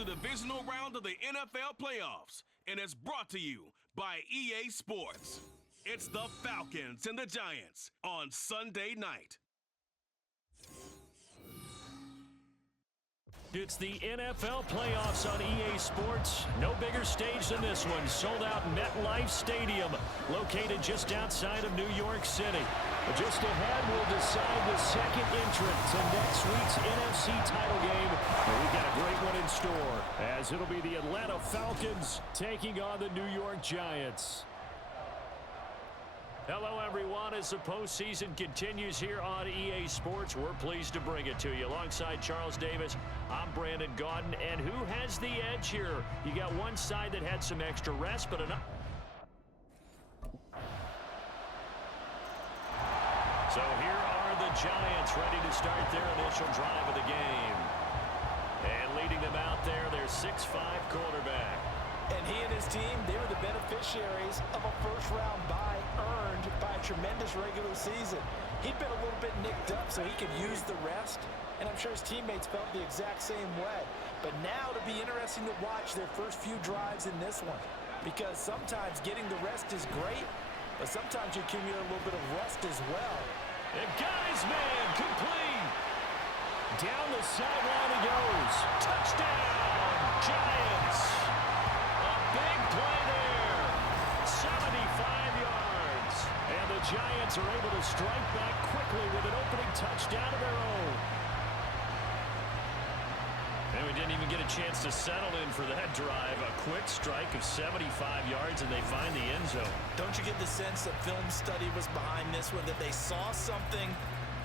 the divisional round of the NFL playoffs, and it's brought to you by EA Sports. It's the Falcons and the Giants on Sunday night. It's the NFL playoffs on EA Sports. No bigger stage than this one. Sold out MetLife Stadium, located just outside of New York City. Just ahead, we'll decide the second entrant to next week's NFC title game. We've got a great one in store, as it'll be the Atlanta Falcons taking on the New York Giants. Hello, everyone. As the postseason continues here on EA Sports, we're pleased to bring it to you. Alongside Charles Davis, I'm Brandon Gaudin. And who has the edge here? You got one side that had some extra rest, but another. So here are the Giants ready to start their initial drive of the game. And leading them out there, their 6'5" quarterback. And he and his team, they were the beneficiaries of a first-round bye earned by a tremendous regular season. He'd been a little bit nicked up so he could use the rest, and I'm sure his teammates felt the exact same way. But now it'll be interesting to watch their first few drives in this one, because sometimes getting the rest is great, but sometimes you accumulate a little bit of rust as well. And got his man, complete. Down the sideline he goes. Touchdown, Giants. Big play there, 75 yards. And the Giants are able to strike back quickly with an opening touchdown of their own. And we didn't even get a chance to settle in for that drive. A quick strike of 75 yards, and they find the end zone. Don't you get the sense that film study was behind this one, that they saw something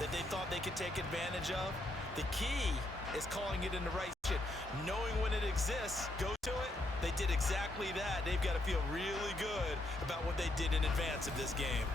that they thought they could take advantage of? The key is calling it in the right shit. Knowing when it exists, go to it. They did exactly that. They've got to feel really good about what they did in advance of this game.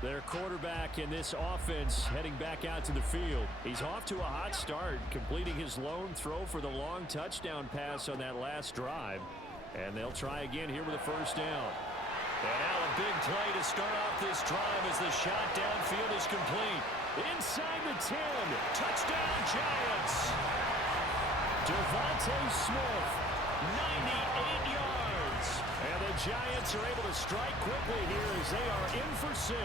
Their quarterback in this offense heading back out to the field. He's off to a hot start, completing his lone throw for the long touchdown pass on that last drive. And they'll try again here with a first down. And now a big play to start off this drive as the shot downfield is complete. Inside the 10. Touchdown, Giants. Devontae Smith, 98 yards. And the Giants are able to strike quickly here as they are in for 6.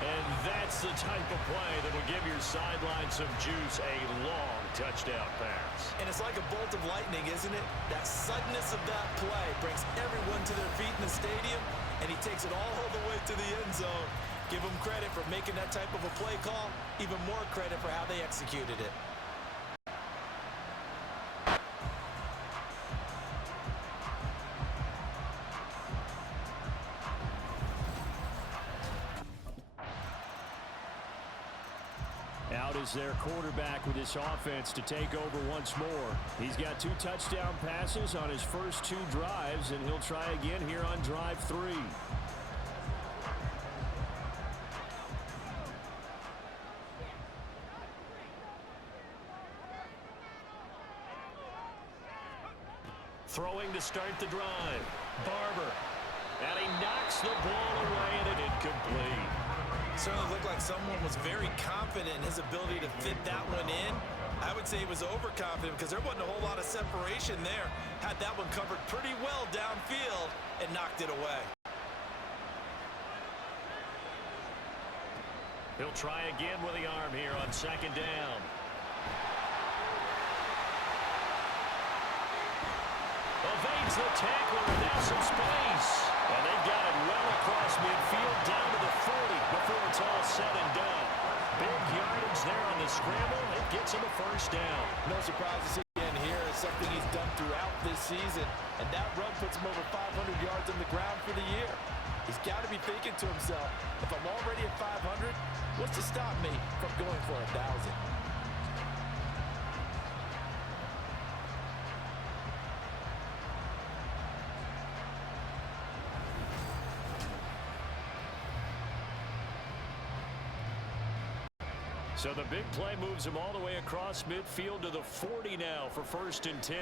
And that's the type of play that will give your sideline some juice, a long touchdown pass. And it's like a bolt of lightning, isn't it? That suddenness of that play brings everyone to their feet in the stadium, and he takes it all the way to the end zone. Give him credit for making that type of a play call, even more credit for how they executed it. Out is their quarterback with this offense to take over once more. He's got 2 touchdown passes on his first 2 drives, and he'll try again here on drive 3. Throwing to start the drive. Barber. And he knocks the ball away, and it incomplete. Certainly looked like someone was very confident in his ability to fit that one in. I would say he was overconfident because there wasn't a whole lot of separation there. Had that one covered pretty well downfield and knocked it away. He'll try again with the arm here on second down. Evades the tackler, and now some space. And they got it well across midfield down to the 40 before it's all said and done. Big yardage there on the scramble. It gets him a first down. No surprise to see again here. It's something he's done throughout this season. And that run puts him over 500 yards on the ground for the year. He's got to be thinking to himself, if I'm already at 500, what's to stop me from going for 1,000? So the big play moves him all the way across midfield to the 40 now for 1st and 10.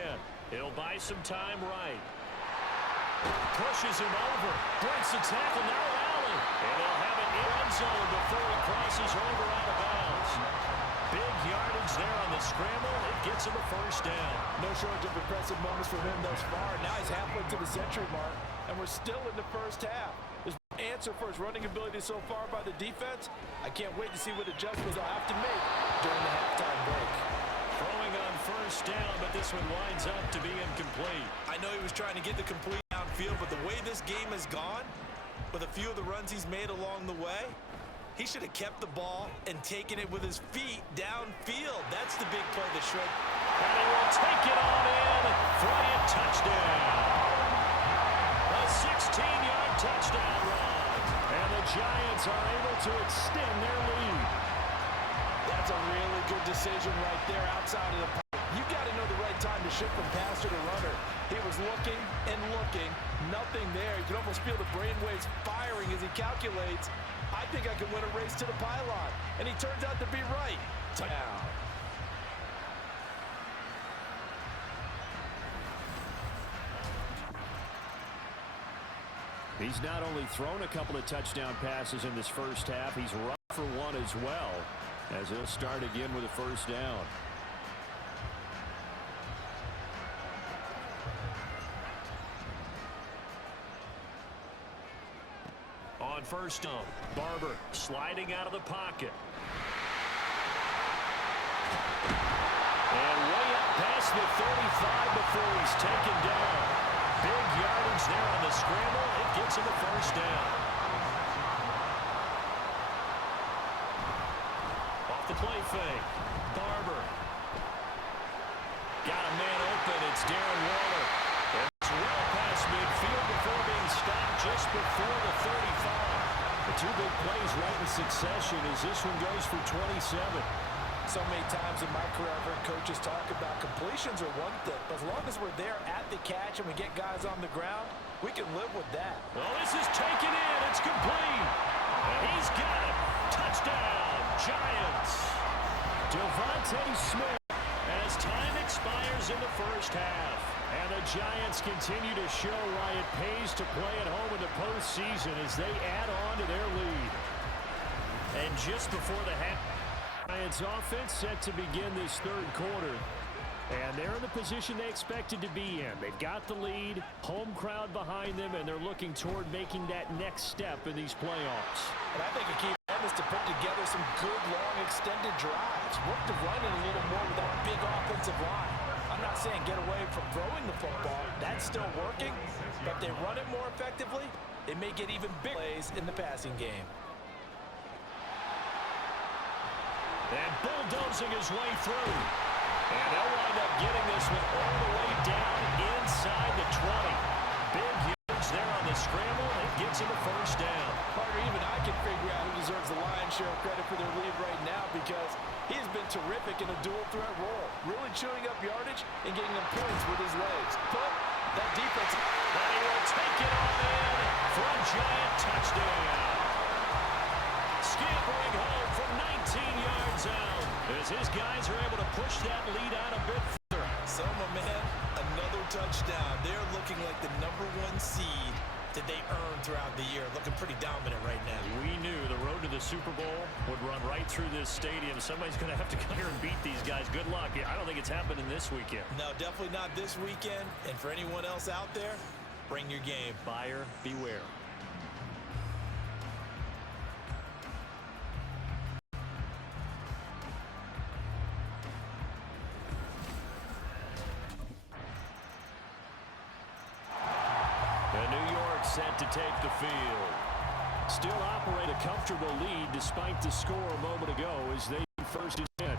It'll buy some time right. Pushes him over. Breaks the tackle. Now Allen. And they'll have it in end zone before he crosses over out of bounds. Big yardage there on the scramble. It gets him a first down. No shortage of impressive moments from him thus far. Now he's halfway to the century mark, and we're still in the first half. There's no answer for his running ability so far by the defense. I can't wait to see what adjustments they'll have to make during the halftime break. Throwing on first down, but this one winds up to be incomplete. I know he was trying to get the complete downfield, but the way this game has gone, with a few of the runs he's made along the way, he should have kept the ball and taken it with his feet downfield. That's the big play that should. And he will take it on in for a touchdown. A 16-yard touchdown run. And the Giants are able to extend their lead. That's a really good decision right there outside of the pocket. You got to know the right time to shift from passer to runner. He was looking and looking, nothing there. You can almost feel the brainwaves firing as he calculates, I think I can win a race to the pylon. And he turns out to be right. Touchdown. He's not only thrown a couple of touchdown passes in this first half, he's run for one as well, as he'll start again with a first down. On first down, Barber sliding out of the pocket. And way up past the 35 before he's taken down. Big yardage there on the scramble. It gets him a first down. Off the play fake. Barber. Got a man open. It's Darren Waller. And it's well past midfield before being stopped just before the 35. The two big plays right in succession as this one goes for 27. So many times in my career I've heard coaches talk about completions are one thing, but as long as we're there at the catch and we get guys on the ground, we can live with that. Well, this is taken in. It's complete. And he's got it. Touchdown, Giants. Devontae Smith as time expires in the first half. And the Giants continue to show why it pays to play at home in the postseason as they add on to their lead. And just before the half, Giants offense set to begin this third quarter. And they're in the position they expected to be in. They've got the lead, home crowd behind them, and they're looking toward making that next step in these playoffs. And I think a key for them is to put together some good, long, extended drives. Work the running a little more with that big offensive line. I'm not saying get away from throwing the football. That's still working. But if they run it more effectively, it may get even bigger plays in the passing game. And bulldozing his way through. And they'll wind up getting this one all the way down inside the 20. Big yardage there on the scramble. It gets him a first down. Partner, even I can figure out who deserves the lion's share of credit for their lead right now because he has been terrific in a dual threat role. Really chewing up yardage and getting them points with his legs. But that defense, and he will take it on in for a Giant touchdown. Scampering home from 19 yards out as his guys are able to push that lead out a bit further. So, my man, another touchdown. They're looking like the #1 seed that they earned throughout the year. Looking pretty dominant right now. We knew the road to the Super Bowl would run right through this stadium. Somebody's going to have to come here and beat these guys. Good luck. I don't think it's happening this weekend. No, definitely not this weekend. And for anyone else out there, bring your game. Buyer beware. Set to take the field. Still operate a comfortable lead despite the score a moment ago as they first and 10.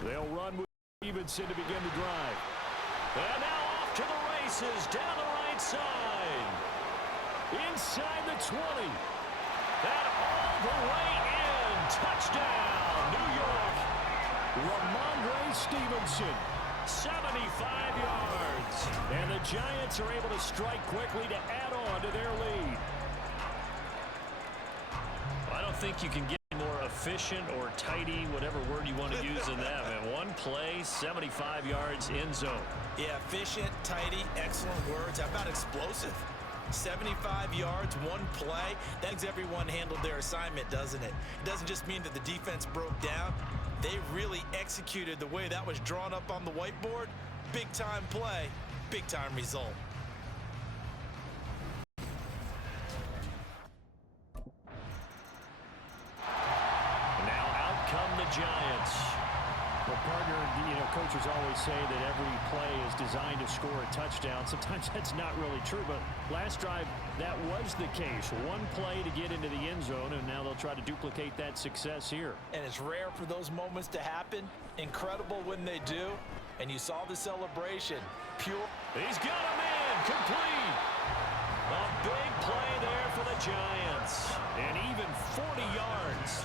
They'll run with Stevenson to begin the drive. And now off to the races down the right side. Inside the 20. And all the way in. Touchdown, New York. Ramondre Stevenson, 75 yards. And the Giants are able to strike quickly to add on to their lead. I don't think you can get more efficient efficient or tidy, whatever word you want to use in that, man. One play, 75 yards in zone. Yeah, efficient, tidy, excellent words. How about explosive? 75 yards, one play. That means everyone handled their assignment, doesn't it? It doesn't just mean that the defense broke down. They really executed the way that was drawn up on the whiteboard. Big-time play, big-time result. Now out come the Giants. Well, partner, coaches always say that every play is designed to score a touchdown. Sometimes that's not really true, but last drive, that was the case. One play to get into the end zone, and now they'll try to duplicate that success here. And it's rare for those moments to happen. Incredible when they do. And you saw the celebration. Pure. He's got him in. Complete. A big play there for the Giants. And even 40 yards.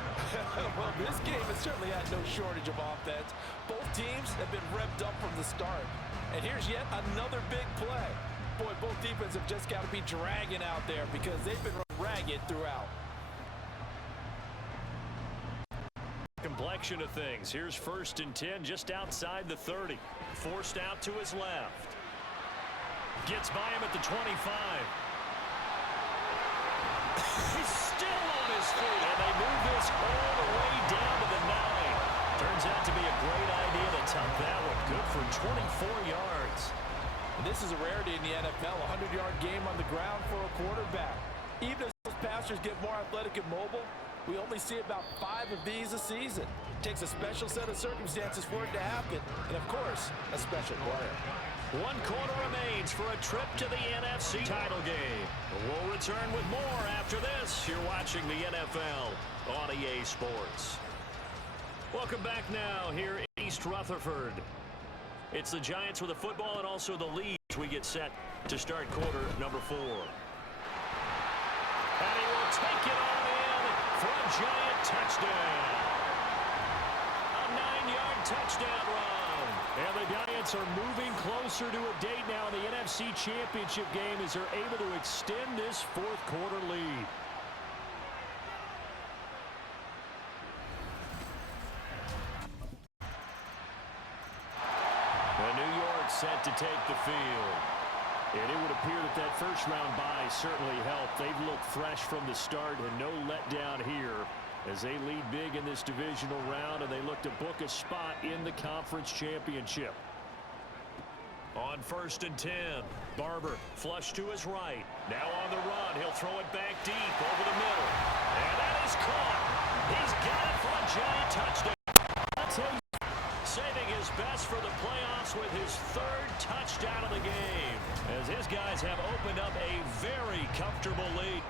Well, this game has certainly had no shortage of offense. Both teams have been revved up from the start. And here's yet another big play. Boy, both defenses have just got to be dragging out there because they've been ragged throughout. Complexion of things. Here's 1st and 10 just outside the 30. Forced out to his left. Gets by him at the 25. He's still on his feet. And they move this all the way down to the 9. Turns out to be a great idea to tuck that one. Good for 24 yards. And this is a rarity in the NFL, a 100-yard game on the ground for a quarterback. Even as those passers get more athletic and mobile, we only see about 5 of these a season. It takes a special set of circumstances for it to happen, and of course, a special player. 1 quarter remains for a trip to the NFC title game. We'll return with more after this. You're watching the NFL on EA Sports. Welcome back now here in East Rutherford. It's the Giants with the football and also the lead as we get set to start quarter number 4. And he will take it on in for a Giant touchdown. A 9-yard touchdown run. And the Giants are moving closer to a date now in the NFC Championship game as they're able to extend this 4th quarter lead. And New York set to take the field. And it would appear that that first-round bye certainly helped. They've looked fresh from the start and no letdown here as they lead big in this divisional round, and they look to book a spot in the conference championship. On 1st and 10, Barber flush to his right. Now on the run, he'll throw it back deep over the middle. And that is caught. He's got it for a Giant touchdown. That's him saving his best for the playoffs with his 3rd touchdown of the game, as his guys have opened up a very comfortable lead.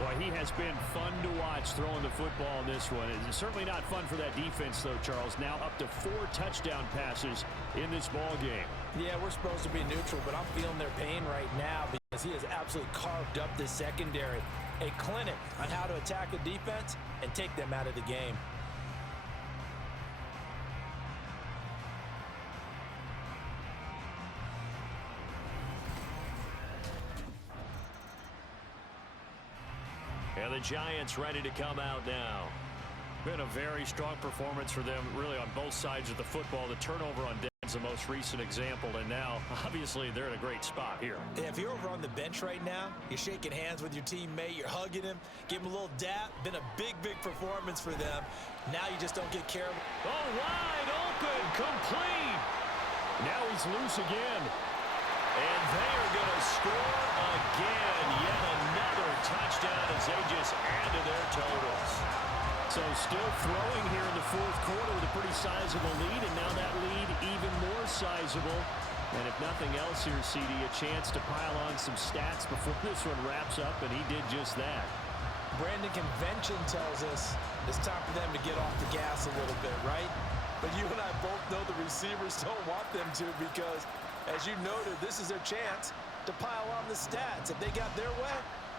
Boy, he has been fun to watch throwing the football in this one. It's certainly not fun for that defense, though, Charles. Now up to 4 touchdown passes in this ball game. Yeah, we're supposed to be neutral, but I'm feeling their pain right now because he has absolutely carved up this secondary. A clinic on how to attack a defense and take them out of the game. And the Giants ready to come out now. Been a very strong performance for them, really, on both sides of the football. The turnover on Den's the most recent example, and now, obviously, they're in a great spot here. Yeah, if you're over on the bench right now, you're shaking hands with your teammate, you're hugging him, give him a little dap. Been a big, big performance for them. Now you just don't get care of. Oh, wide open, complete. Now he's loose again. And they are going to score again. Yet another touchdown as they just add to their totals. So still throwing here in the 4th quarter with a pretty sizable lead, and now that lead even more sizable. And if nothing else here, CD, a chance to pile on some stats before this one wraps up, and he did just that. Brandon, convention tells us it's time for them to get off the gas a little bit, right? But you and I both know the receivers don't want them to because, as you noted, this is their chance to pile on the stats. If they got their way,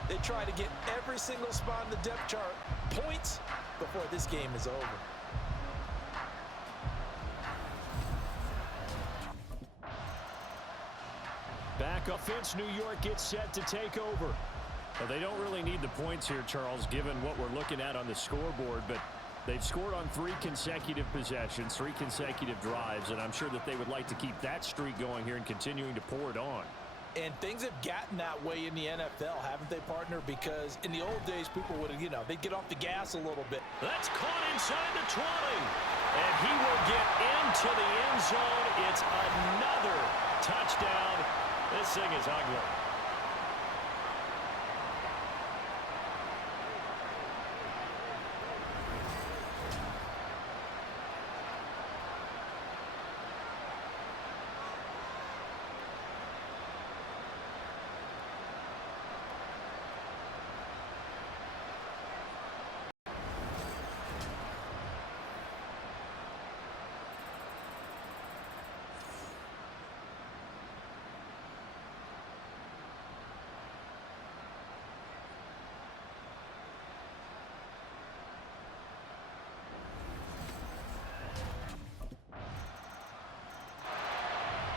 they try to get every single spot in the depth chart points before this game is over. Back offense, New York gets set to take over. Well, they don't really need the points here, Charles, given what we're looking at on the scoreboard, but They've scored on 3 consecutive possessions, 3 consecutive drives, and I'm sure that they would like to keep that streak going here and continuing to pour it on. And things have gotten that way in the NFL, haven't they, partner? Because in the old days, people would have, they'd get off the gas a little bit. That's caught inside the 20. And he will get into the end zone. It's another touchdown. This thing is ugly.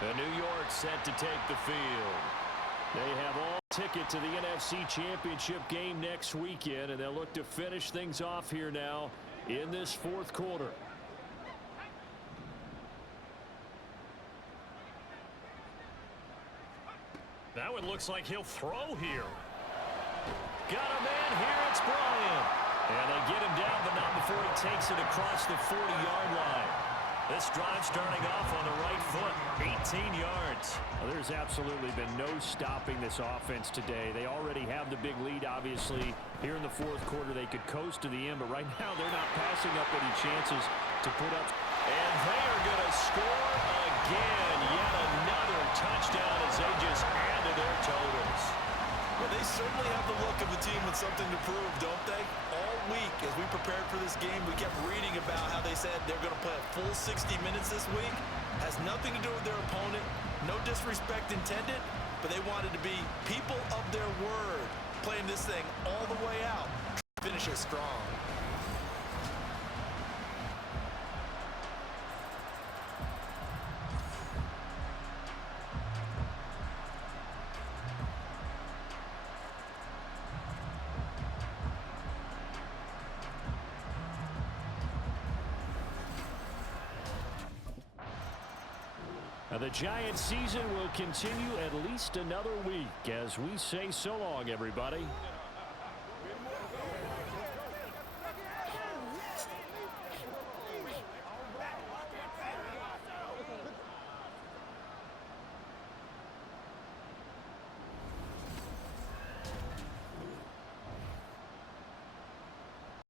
The New York set to take the field. They have all ticket to the NFC Championship game next weekend, and they'll look to finish things off here now in this fourth quarter. That one looks like he'll throw here. Got a man here, it's Bryant. And they get him down, but not before he takes it across the 40-yard line. This drive starting off on the right foot, 18 yards. Well, there's absolutely been no stopping this offense today. They already have the big lead, obviously. Here in the fourth quarter, they could coast to the end, but right now they're not passing up any chances to put up. And they are going to score again. Yet another touchdown as they just add to their totals. Well, they certainly have the look of a team with something to prove, don't they? All week, as we prepared for this game, we kept reading about how they said they're going to play a full 60 minutes this week. Has nothing to do with their opponent. No disrespect intended, but they wanted to be people of their word, playing this thing all the way out. Finish it strong. The Giants season will continue at least another week as we say so long, everybody.